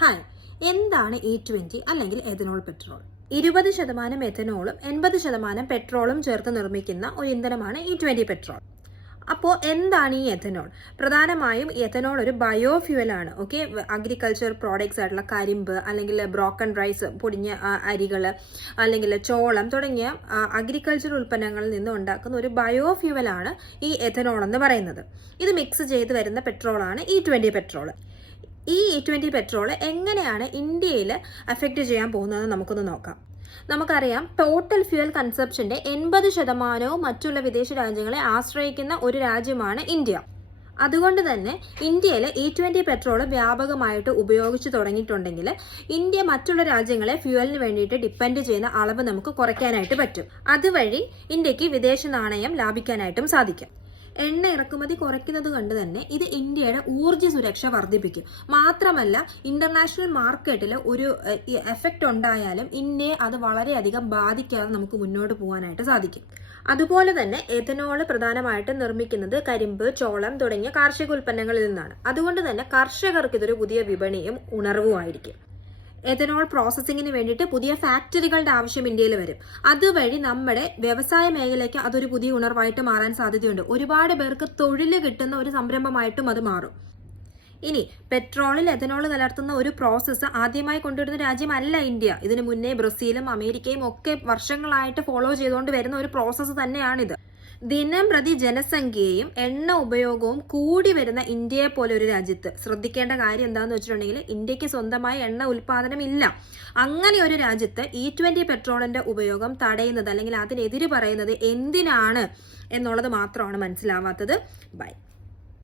Hi, എന്താണ് E20 അല്ലെങ്കിൽ ethanol petrol? 20% എഥനോളും 80% പെട്രോളും ചേർത്ത് നിർമ്മിക്കുന്ന ഒരു ഇന്ധനമാണ് E20 പെട്രോൾ. അപ്പോൾ എന്താണ് ഈ എഥനോൾ? പ്രധാനമായും എഥനോൾ ഒരു ബയോഫ്യൂവൽ ആണ്. ഓക്കെ, അഗ്രികൾച്ചർ പ്രോഡക്ട്സ് ആയിട്ടുള്ള കരിമ്പ് അല്ലെങ്കിൽ ബ്രോക്കൺ റൈസ്, പൊടിഞ്ഞ അരികൾ അല്ലെങ്കിൽ ചോളം തുടങ്ങിയ അഗ്രികൾച്ചർ ഉൽപ്പന്നങ്ങളിൽ നിന്ന് ഉണ്ടാക്കുന്ന ഒരു ബയോഫ്യൂവൽ ആണ് ഈ എഥനോൾ എന്ന് പറയുന്നത്. ഇത് മിക്സ് ചെയ്ത് വരുന്ന പെട്രോളാണ് E20 പെട്രോൾ. ഈ E20 പെട്രോൾ എങ്ങനെയാണ് ഇന്ത്യയിൽ അഫക്റ്റ് ചെയ്യാൻ പോകുന്നതെന്ന് നമുക്കൊന്ന് നോക്കാം. നമുക്കറിയാം, ടോട്ടൽ ഫ്യൂവൽ കൺസപ്ഷന്റെ 80% മറ്റുള്ള വിദേശ രാജ്യങ്ങളെ ആശ്രയിക്കുന്ന ഒരു രാജ്യമാണ് ഇന്ത്യ. അതുകൊണ്ട് തന്നെ ഇന്ത്യയിൽ E20 പെട്രോൾ വ്യാപകമായിട്ട് ഉപയോഗിച്ചു തുടങ്ങിയിട്ടുണ്ടെങ്കിൽ ഇന്ത്യ മറ്റുള്ള രാജ്യങ്ങളെ ഫ്യൂവലിന് വേണ്ടിയിട്ട് ഡിപ്പെൻഡ് ചെയ്യുന്ന അളവ് നമുക്ക് കുറയ്ക്കാനായിട്ട് പറ്റും. അതുവഴി ഇന്ത്യക്ക് വിദേശ നാണയം ലാഭിക്കാനായിട്ടും സാധിക്കും. എണ്ണ ഇറക്കുമതി കുറയ്ക്കുന്നത് കൊണ്ട് തന്നെ ഇത് ഇന്ത്യയുടെ ഊർജ്ജ സുരക്ഷ വർദ്ധിപ്പിക്കും. മാത്രമല്ല, ഇന്റർനാഷണൽ മാർക്കറ്റിൽ ഒരു എഫക്റ്റ് ഉണ്ടായാലും ഇന്ത്യയെ അത് വളരെയധികം ബാധിക്കാതെ നമുക്ക് മുന്നോട്ട് പോകാനായിട്ട് സാധിക്കും. അതുപോലെ തന്നെ എഥനോൾ പ്രധാനമായിട്ടും നിർമ്മിക്കുന്നത് കരിമ്പ്, ചോളം തുടങ്ങിയ കാർഷിക ഉൽപ്പന്നങ്ങളിൽ നിന്നാണ്. അതുകൊണ്ട് തന്നെ കർഷകർക്ക് ഇതൊരു പുതിയ വിപണിയും ഉണർവുമായിരിക്കും. എഥനോൾ പ്രോസസ്സിങ്ങിന് വേണ്ടിയിട്ട് പുതിയ ഫാക്ടറികളുടെ ആവശ്യം ഇന്ത്യയിൽ വരും. അതുവഴി നമ്മുടെ വ്യവസായ മേഖലയ്ക്ക് അതൊരു പുതിയ ഉണർവായിട്ട് മാറാൻ സാധ്യതയുണ്ട്. ഒരുപാട് പേർക്ക് തൊഴിൽ കിട്ടുന്ന ഒരു സംരംഭമായിട്ടും അത് മാറും. ഇനി പെട്രോളിൽ എഥനോൾ കലർത്തുന്ന ഒരു പ്രോസസ്സ് ആദ്യമായി കൊണ്ടുവരുന്ന രാജ്യമല്ല ഇന്ത്യ. ഇതിനു മുന്നേ ബ്രസീലും അമേരിക്കയും ഒക്കെ വർഷങ്ങളായിട്ട് ഫോളോ ചെയ്തുകൊണ്ട് വരുന്ന ഒരു പ്രോസസ്സ് തന്നെയാണിത്. ദിനം പ്രതി ജനസംഖ്യയും എണ്ണ ഉപയോഗവും കൂടി വരുന്ന ഇന്ത്യയെ പോലെ ഒരു രാജ്യത്ത് ശ്രദ്ധിക്കേണ്ട കാര്യം എന്താണെന്ന് വെച്ചിട്ടുണ്ടെങ്കിൽ, ഇന്ത്യക്ക് സ്വന്തമായി എണ്ണ ഉൽപാദനം ഇല്ല. അങ്ങനെ ഒരു രാജ്യത്ത് E20 പെട്രോളിന്റെ ഉപയോഗം തടയുന്നത് അല്ലെങ്കിൽ അതിനെതിരെ പറയുന്നത് എന്തിനാണ് എന്നുള്ളത് മാത്രമാണ് മനസ്സിലാവാത്തത്. ബൈ.